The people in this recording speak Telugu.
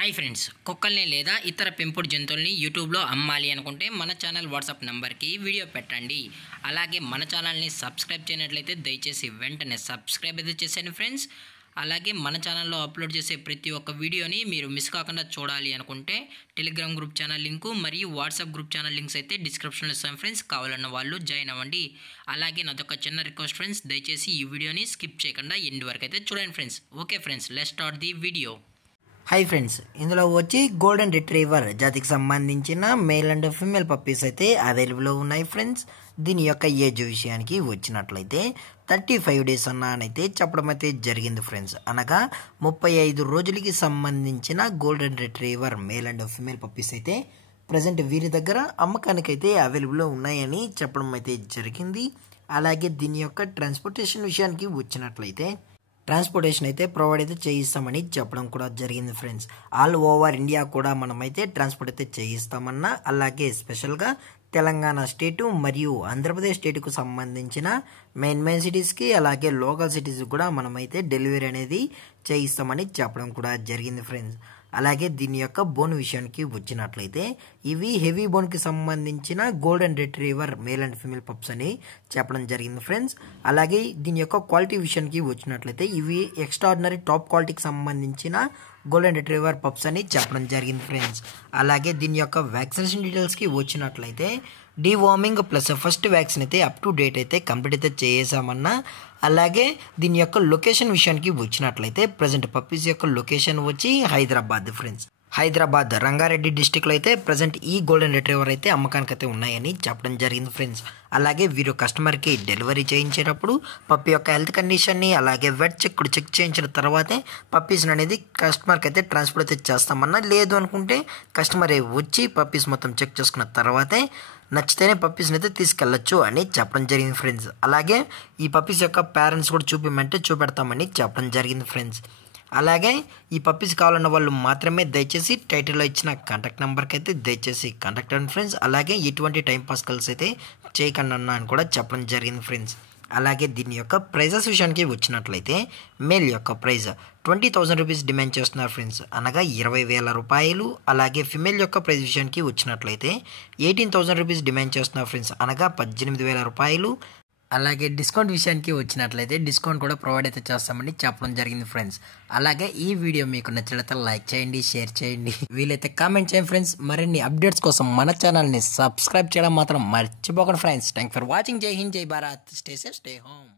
హాయ్ ఫ్రెండ్స్, కుక్కల్ని లేదా ఇతర పెంపుడు జంతువుల్ని యూట్యూబ్లో అమ్మాలి అనుకుంటే మన ఛానల్ వాట్సాప్ నెంబర్కి వీడియో పెట్టండి. అలాగే మన ఛానల్ని సబ్స్క్రైబ్ చేయనట్లయితే దయచేసి వెంటనే సబ్స్క్రైబ్ అయితే చేసేయండి ఫ్రెండ్స్. అలాగే మన ఛానల్లో అప్లోడ్ చేసే ప్రతి ఒక్క వీడియోని మీరు మిస్ కాకుండా చూడాలి అనుకుంటే టెలిగ్రామ్ గ్రూప్ ఛానల్ లింకు మరియు వాట్సాప్ గ్రూప్ ఛానల్ లింక్స్ అయితే డిస్క్రిప్షన్లో ఇస్తాను ఫ్రెండ్స్. కావాలన్న వాళ్ళు జాయిన్ అవ్వండి. అలాగే నాదొక చిన్న రిక్వెస్ట్ ఫ్రెండ్స్, దయచేసి ఈ వీడియోని స్కిప్ చేయకుండా ఎండ్ వరకు అయితే చూడండి friends. Okay friends, let's start the video. Hi friends, ఇందులో వచ్చి గోల్డెన్ రిట్రీవర్ జాతికి సంబంధించిన మేల్ అండ్ ఫీమేల్ పప్పీస్ అయితే అవైలబుల్లో ఉన్నాయి ఫ్రెండ్స్. దీని యొక్క ఏజ్ విషయానికి వచ్చినట్లయితే 35 డేస్ అన్నానైతే చెప్పడం అయితే జరిగింది ఫ్రెండ్స్. అనగా 35 రోజులకి సంబంధించిన golden retriever male and female puppies అయితే ప్రజెంట్ వీరి దగ్గర అమ్మకానికైతే అవైలబుల్లో ఉన్నాయని చెప్పడం అయితే జరిగింది. అలాగే దీని యొక్క ట్రాన్స్పోర్టేషన్ విషయానికి వచ్చినట్లయితే ట్రాన్స్పోర్టేషన్ అయితే ప్రొవైడ్ అయితే చేయిస్తామని చెప్పడం కూడా జరిగింది ఫ్రెండ్స్. ఆల్ ఓవర్ ఇండియా కూడా మనమైతే ట్రాన్స్పోర్ట్ అయితే చేయిస్తామన్నా, అలాగే స్పెషల్గా తెలంగాణ స్టేటు మరియు ఆంధ్రప్రదేశ్ స్టేట్కు సంబంధించిన మెయిన్ సిటీస్కి అలాగే లోకల్ సిటీస్కి కూడా మనమైతే డెలివరీ అనేది చేయిస్తామని చెప్పడం కూడా జరిగింది ఫ్రెండ్స్. అలాగే దీని యొక్క బోన్ విషయానికి వచ్చినట్లయితే ఇవి హెవీ బోన్కి సంబంధించిన golden retriever male and female pups అని చెప్పడం జరిగింది ఫ్రెండ్స్. అలాగే దీని యొక్క క్వాలిటీ విషయానికి వచ్చినట్లయితే ఇవి ఎక్స్ట్రాడినరీ టాప్ క్వాలిటీకి సంబంధించిన గోల్డెన్ రిట్రీవర్ పప్స్ అని చెప్పడం జరిగింది ఫ్రెండ్స్. అలాగే దీని యొక్క వ్యాక్సినేషన్ డీటెయిల్స్కి వచ్చినట్లయితే డీవార్మింగ్ ప్లస్ ఫస్ట్ వ్యాక్సిన్ అయితే అప్ టు డేట్ అయితే కంప్లీట్ అయితే చేసామన్నా. అలాగే దీని యొక్క లొకేషన్ విషయానికి వచ్చినట్లయితే ప్రజెంట్ పప్పీస్ యొక్క లొకేషన్ వచ్చి హైదరాబాద్ ఫ్రెండ్స్. హైదరాబాద్ రంగారెడ్డి డిస్టిక్లో అయితే ప్రజెంట్ ఈ గోల్డెన్ రిట్రీవర్ అయితే అమ్మకానికి అయితే ఉన్నాయని చెప్పడం జరిగింది ఫ్రెండ్స్. అలాగే వీరు కస్టమర్కి డెలివరీ చేయించేటప్పుడు పప్పీ యొక్క హెల్త్ కండిషన్ని అలాగే వెట్ చెక్ చేయించిన తర్వాతే పప్పీస్ అనేది కస్టమర్కి అయితే ట్రాన్స్ఫర్ అయితే చేస్తామన్నా. లేదు అనుకుంటే కస్టమర్ వచ్చి పప్పీస్ మొత్తం చెక్ చేసుకున్న తర్వాతే నచ్చితేనే పప్పీస్ని అయితే తీసుకెళ్ళచ్చు అని చెప్పడం జరిగింది ఫ్రెండ్స్. అలాగే ఈ పప్పీస్ యొక్క పేరెంట్స్ కూడా చూపిమంటే చూపెడతామని చెప్పడం జరిగింది ఫ్రెండ్స్. అలాగే ఈ పప్పీస్ కావాలన్న వాళ్ళు మాత్రమే దయచేసి టైటిల్లో ఇచ్చిన కాంటాక్ట్ నెంబర్కి అయితే దయచేసి కాంటాక్ట్ అవ్వండి ఫ్రెండ్స్. అలాగే ఎటువంటి టైం పాస్ కాల్స్ అయితే చేయకండి అన్న అని కూడా చెప్పడం జరిగింది ఫ్రెండ్స్. అలాగే దీని యొక్క ప్రైజెస్ విషయానికి వచ్చినట్లయితే మేల్ యొక్క ప్రైజ్ 20,000 రూపీస్ డిమాండ్ చేస్తున్నారు ఫ్రెండ్స్, అనగా 20,000 రూపాయలు. అలాగే ఫిమేల్ యొక్క ప్రైజ్ విషయానికి వచ్చినట్లయితే 18,000 రూపీస్ డిమాండ్ చేస్తున్నారు ఫ్రెండ్స్, అనగా 18,000 రూపాయలు. అలాగే డిస్కౌంట్ విషయానికి వచ్చినట్లయితే డిస్కౌంట్ కూడా ప్రొవైడ్ అయితే చేస్తామని చెప్పడం జరిగింది ఫ్రెండ్స్. అలాగే ఈ వీడియో మీకు నచ్చినట్లయితే లైక్ చేయండి, షేర్ చేయండి, వీలైతే కామెంట్ చేయండి ఫ్రెండ్స్. మరిన్ని అప్డేట్స్ కోసం మన ఛానల్ని సబ్స్క్రైబ్ చేయడం మాత్రం మర్చిపోకండి ఫ్రెండ్స్. Thank for watching. జై హింద్, జై Bharat, stay safe, stay home.